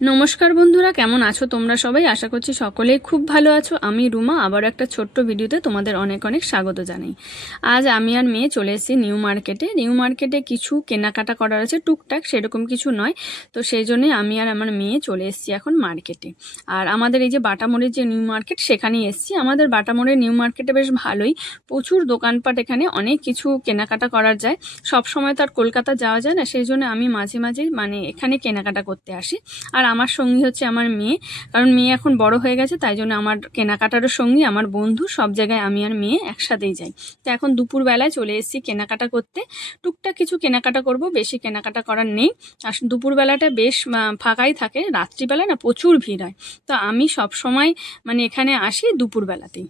নমস্কার বন্ধুরা, কেমন আছো তোমরা সবাই? আশা করছি সকলেই খুব ভালো আছো। আমি রুমা আবার একটা ছোট্ট ভিডিওতে তোমাদের অনেক অনেক স্বাগত জানাই। আজ আমি আর মেয়ে চলে এসেছি নিউ মার্কেটে কিছু কেনাকাটা করার আছে, টুকটাক, সেরকম কিছু নয়। তো সেই জন্যই আমি আর আমার মেয়ে চলে এসেছি এখন মার্কেটে। আর আমাদের এই যে বাটামোড়ের যে নিউ মার্কেট, সেখানেই এসেছি। আমাদের বাটামোড়ের নিউ মার্কেটে বেশ ভালোই, প্রচুর দোকানপাট, এখানে অনেক কিছু কেনাকাটা করার যায়। সব সময় তো আর কলকাতা যাওয়া যায় না, সেই জন্য আমি মাঝে মাঝে এখানে কেনাকাটা করতে আসি। আর আমার সঙ্গী হচ্ছে আমার মেয়ে, কারণ মেয়ে এখন বড় হয়ে গেছে, তাই জন্য আমার কেনাকাটারও সঙ্গী আমার বন্ধু, সব জায়গায় আমি আর মেয়ে একসাথেই যাই। তো এখন দুপুরবেলায় চলে এসেছি কেনাকাটা করতে। টুকটাক কিছু কেনাকাটা করব, বেশি কেনাকাটা করার নেই। আর দুপুরবেলাটা বেশ ফাঁকাই থাকে, রাত্রিবেলা না প্রচুর ভিড় হয়। তো আমি সব সময় এখানে আসি দুপুরবেলাতেই।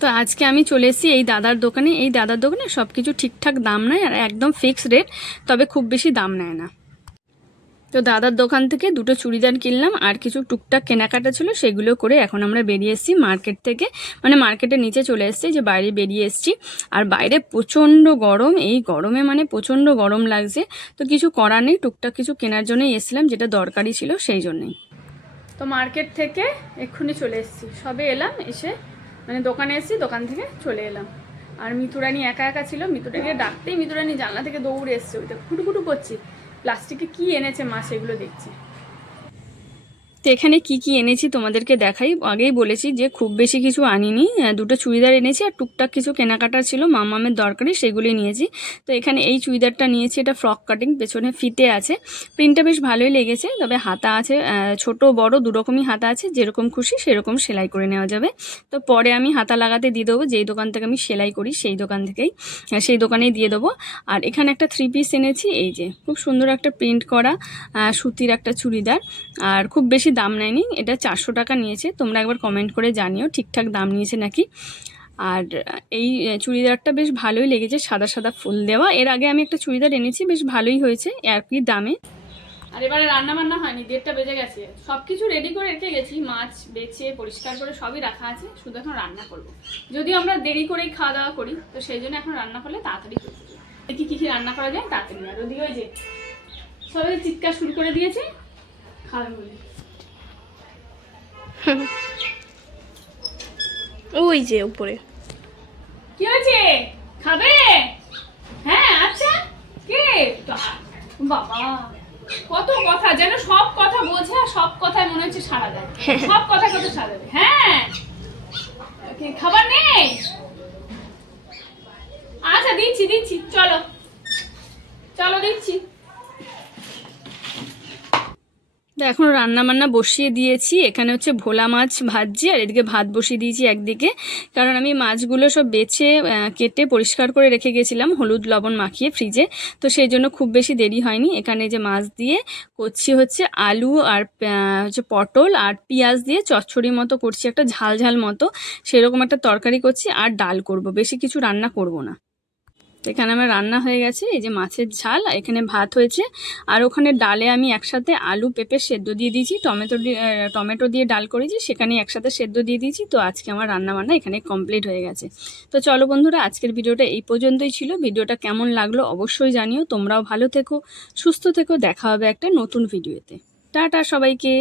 তো আজকে আমি চলে এসেছি এই দাদার দোকানে। এই দাদার দোকানে সব কিছু ঠিকঠাক দাম নেয় আর একদম ফিক্সড রেট, তবে খুব বেশি দাম নেয় না। তো দাদার দোকান থেকে দুটো চুড়িদার কিনলাম, আর কিছু টুকটাক কেনাকাটা ছিল, সেগুলো করে এখন আমরা বেরিয়ে এসেছি মার্কেট থেকে। মার্কেটের নিচে চলে এসেছি, যে বাইরে বেরিয়ে এসেছি। আর বাইরে প্রচণ্ড গরম, এই গরমে প্রচণ্ড গরম লাগছে। তো কিছু করার নেই, টুকটাক কিছু কেনার জন্যই এসেছিলাম, যেটা দরকারি ছিল সেই জন্যই। তো মার্কেট থেকে এক্ষুনি চলে এসেছি, সবে এলাম, এসে দোকানে এসেছি, দোকান থেকে চলে এলাম। আর মিতুরানি একা একা ছিল, মিতুরানিকে ডাকতেই মিতুরানি জানলা থেকে দৌড়ে এসছে, ওইটা খুটুখুটু করছি। প্লাস্টিকে কি এনেছে মা সেগুলো দেখছি। তো এখানে কি কি এনেছি তোমাদেরকে দেখাই। আগেই বলেছি যে খুব বেশি কিছু আনিনি, দুটো চুড়িদার এনেছি আর টুকটাক কিছু কেনাকাটা ছিল মামামের দরকারি, সেগুলি নিয়েছি। তো এখানে এই চুড়িদারটা নিয়েছি, এটা ফ্রক কাটিং, পেছনে ফিতে আছে, প্রিন্টটা বেশ ভালোই লেগেছে। তবে হাতা আছে, ছোট বড় দুরকমই হাতা আছে, যেরকম খুশি সেরকম সেলাই করে নেওয়া যাবে। তো পরে আমি হাতা লাগাতে দিয়ে দেবো, যেই দোকান থেকে আমি সেলাই করি সেই দোকান থেকেই, সেই দোকানেই দিয়ে দেবো। আর এখানে একটা 3 পিস এনেছি, এই যে খুব সুন্দর একটা প্রিন্ট করা সুতির একটা চুড়িদার। আর খুব বেশি দাম নেয়নি, এটা 400 টাকা নিয়েছে। তোমরা একবার কমেন্ট করে জানিও ঠিকঠাক দাম নিয়েছে নাকি। আর এই চুড়িদারটা বেশ ভালোই লেগেছে, সাদা সাদা ফুল দেওয়া। এর আগে আমি একটা চুড়িদার এনেছি, বেশ ভালোই হয়েছে একই দামে। আর এবারে রান্না বান্না হয়নি, 1:30 বেজে গেছে। সব কিছু রেডি করে রেখে গেছি, মাছ বেছে পরিষ্কার করে সবই রাখা আছে, শুধু এখন রান্না করব। যদিও আমরা দেরি করেই খাওয়া দাওয়া করি, তো সেই জন্য এখন রান্না করলে তাড়াতাড়ি করতে চাই। দেখি কী কী রান্না করা যায় তাড়াতাড়ি। আর ওদিকে ওই যে সবাই চিৎকার শুরু করে দিয়েছে খাবে বলে। ওই যে উপরে কি হয়েছে, খাবে? হ্যাঁ আচ্ছা, কে? বাবা কত কথা, যেন সব কথা বোঝে আর সব কথায় মনে হচ্ছে সাড়া দেয়, সব কথা কত সাড়া দেবে। হ্যাঁ খাবার নেই, আচ্ছা দিচ্ছি দিচ্ছি, চলো চলো দিচ্ছি। তো এখন রান্না বান্না বসিয়ে দিয়েছি, এখানে হচ্ছে ভোলা মাছ ভাজছি, আর এদিকে ভাত বসিয়ে দিয়েছি একদিকে। কারণ আমি মাছগুলো সব বেছে কেটে পরিষ্কার করে রেখে গেছিলাম হলুদ লবণ মাখিয়ে ফ্রিজে, তো সেই জন্য খুব বেশি দেরি হয়নি। এখানে যে মাছ দিয়ে করছি হচ্ছে আলু আর হচ্ছে পটল আর পেঁয়াজ দিয়ে চচ্চড়ি মতো করছি, একটা ঝাল ঝাল মতো সেরকম একটা তরকারি করছি, আর ডাল করব, বেশি কিছু রান্না করব না। এখানে আমার রান্না হয়ে গেছে, এই যে মাছের ঝাল, এখানে ভাত হয়েছে। আর ওখানে ডালে আমি একসাথে আলু পেঁপে সেদ্ধ দিয়ে দিয়েছি, টমেটো দিয়ে ডাল করেছি, সেখানে একসাথে সেদ্ধ দিয়ে দিয়েছি। তো আজকে আমার রান্না বান্না এখানে কমপ্লিট হয়ে গেছে। তো চলো বন্ধুরা, আজকের ভিডিওটা এই পর্যন্তই ছিল। ভিডিওটা কেমন লাগলো অবশ্যই জানিও। তোমরাও ভালো থেকো, সুস্থ থেকো, দেখা হবে একটা নতুন ভিডিওতে। টাটা সবাইকে।